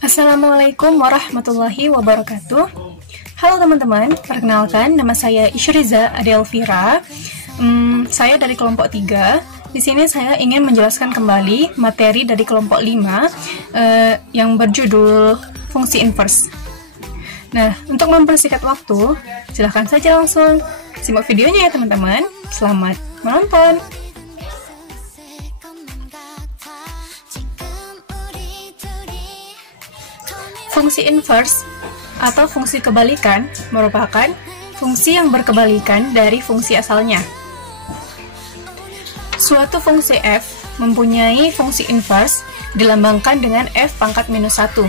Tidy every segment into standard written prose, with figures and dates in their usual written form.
Assalamualaikum warahmatullahi wabarakatuh. Halo teman-teman, perkenalkan nama saya Isyriza Adelvira. Saya dari kelompok 3. Di sini saya ingin menjelaskan kembali materi dari kelompok 5 yang berjudul fungsi inverse. Nah, untuk mempersingkat waktu, silahkan saja langsung simak videonya ya teman-teman. Selamat menonton. Fungsi inverse atau fungsi kebalikan merupakan fungsi yang berkebalikan dari fungsi asalnya. Suatu fungsi f mempunyai fungsi inverse dilambangkan dengan f pangkat minus 1.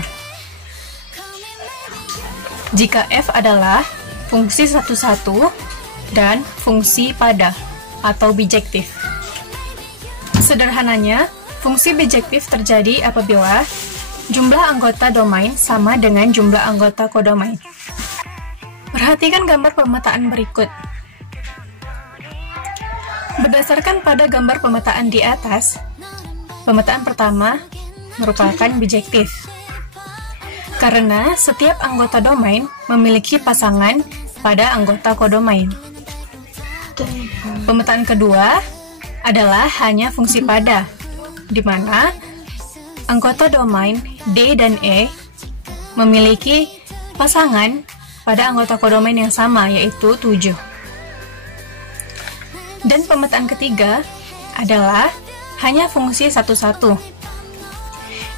Jika f adalah fungsi satu-satu dan fungsi pada atau bijektif. Sederhananya, fungsi bijektif terjadi apabila jumlah anggota domain sama dengan jumlah anggota kodomain. Perhatikan gambar pemetaan berikut. Berdasarkan pada gambar pemetaan di atas, pemetaan pertama merupakan bijektif. Karena setiap anggota domain memiliki pasangan pada anggota kodomain. Pemetaan kedua adalah hanya fungsi pada, di mana anggota domain D dan E memiliki pasangan pada anggota kodomain yang sama, yaitu 7. Dan pemetaan ketiga adalah hanya fungsi satu-satu,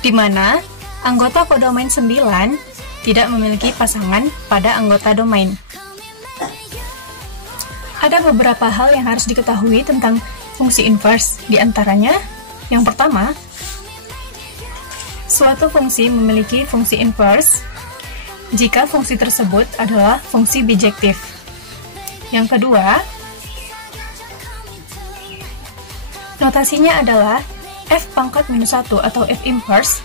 di mana anggota kodomain 9 tidak memiliki pasangan pada anggota domain. Ada beberapa hal yang harus diketahui tentang fungsi inverse, di antaranya yang pertama, suatu fungsi memiliki fungsi inverse jika fungsi tersebut adalah fungsi bijektif. Yang kedua, notasinya adalah f pangkat minus 1 atau f inverse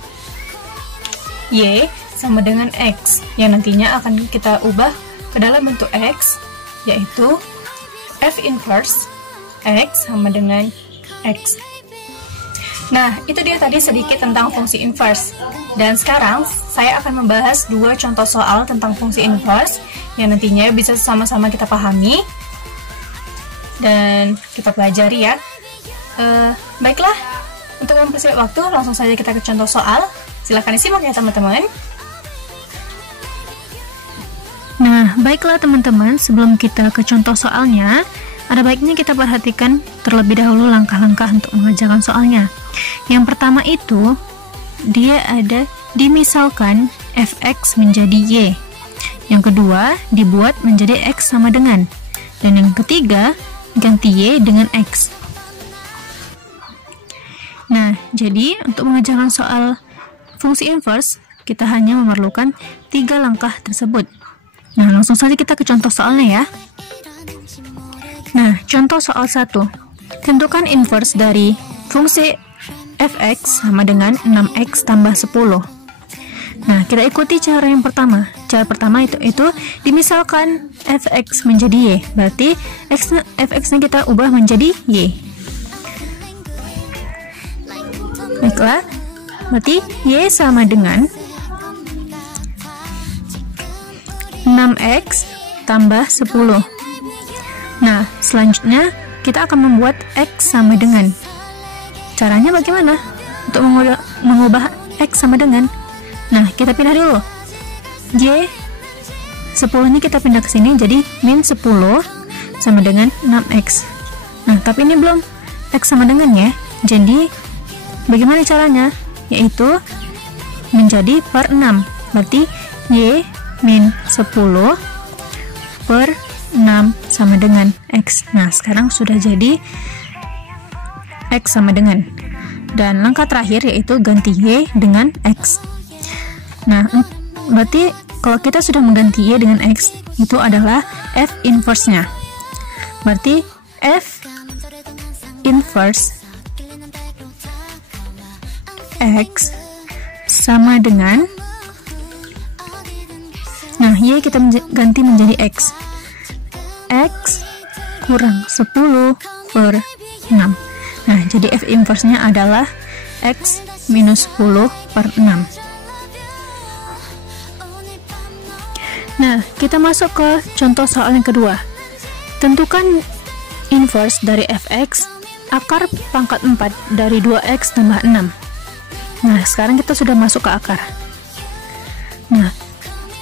y sama dengan x, yang nantinya akan kita ubah ke dalam bentuk x, yaitu f inverse x sama dengan x. Nah, itu dia tadi sedikit tentang fungsi inverse. Dan sekarang, saya akan membahas 2 contoh soal tentang fungsi inverse yang nantinya bisa sama-sama kita pahami dan kita pelajari ya. Baiklah, untuk mempersingkat waktu, langsung saja kita ke contoh soal. Silahkan disimak ya teman-teman. Nah, baiklah teman-teman, sebelum kita ke contoh soalnya, ada baiknya kita perhatikan terlebih dahulu langkah-langkah untuk mengerjakan soalnya. Yang pertama itu, dia ada dimisalkan fx menjadi y. Yang kedua, dibuat menjadi x sama dengan. Dan yang ketiga, ganti y dengan x. Nah, jadi untuk mengerjakan soal fungsi inverse, kita hanya memerlukan 3 langkah tersebut. Nah, langsung saja kita ke contoh soalnya ya. Nah, contoh soal 1. Tentukan inverse dari fungsi fx sama dengan 6x tambah 10. Nah, kita ikuti cara yang pertama. Cara pertama itu dimisalkan fx menjadi y. Berarti fx-nya kita ubah menjadi y. Baiklah, berarti y sama dengan 6x tambah 10. Nah, selanjutnya kita akan membuat x sama dengan. Caranya bagaimana untuk mengubah x sama dengan? Nah, kita pindah dulu. Y 10 ini kita pindah ke sini, jadi min 10 sama dengan 6x. Nah, tapi ini belum x sama dengan ya. Jadi, bagaimana caranya? Yaitu menjadi per 6. Berarti y min 10 per 6 sama dengan x. Nah, sekarang sudah jadi x sama dengan. Dan langkah terakhir yaitu ganti y dengan x. Nah, berarti kalau kita sudah mengganti y dengan x, itu adalah f inverse-nya. Berarti f inverse x sama dengan, nah, y kita ganti menjadi x. X kurang 10 per 6. Nah, jadi f inverse-nya adalah x minus 10 per 6. Nah, kita masuk ke contoh soal yang kedua. Tentukan inverse dari fx akar pangkat 4 dari 2x tambah 6. Nah, sekarang kita sudah masuk ke akar. Nah,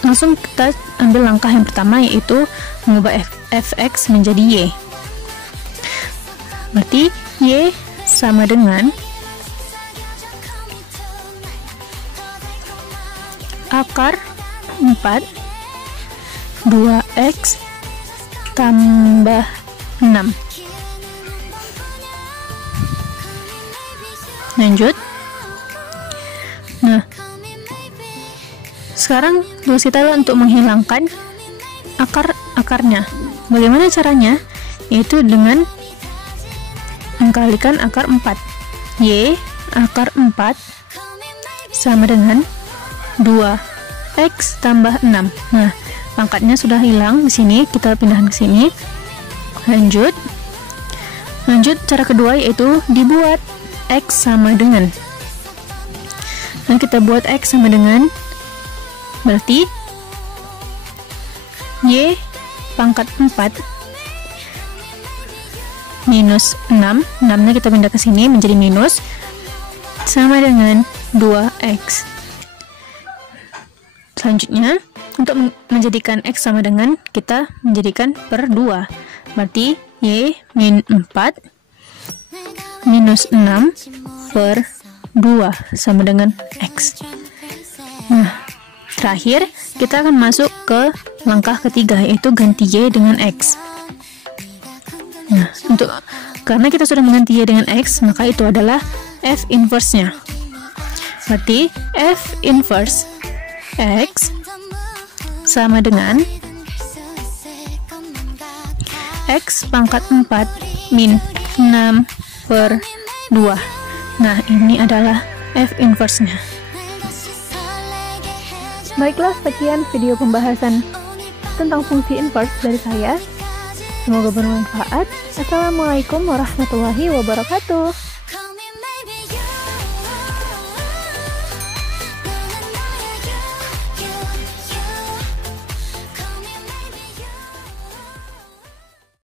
langsung kita ambil langkah yang pertama, yaitu mengubah fx menjadi y. Berarti y sama dengan akar 4 2x tambah 6. Lanjut. Nah, sekarang tugas kita adalah untuk menghilangkan akarnya. Bagaimana caranya? Yaitu dengan mengkalikan akar 4. Y akar 4 sama dengan 2x tambah 6. Nah, pangkatnya sudah hilang di sini, kita pindahkan ke sini. Lanjut cara kedua, yaitu dibuat x sama dengan. Nah, kita buat x sama dengan, berarti y pangkat 4 minus 6, 6-nya kita pindah ke sini menjadi minus, sama dengan 2x. Selanjutnya, untuk menjadikan x sama dengan, kita menjadikan per 2. Berarti y min 4 minus 6 per 2 sama dengan x. Nah, terakhir kita akan masuk ke langkah ketiga, yaitu ganti y dengan x. Nah, karena kita sudah mengganti y dengan x, maka itu adalah f inverse-nya. Berarti f inverse x sama dengan x pangkat 4 min 6 per 2. Nah, ini adalah f inverse-nya. Baiklah, sekian video pembahasan tentang fungsi inverse dari saya. Semoga bermanfaat. Assalamualaikum warahmatullahi wabarakatuh.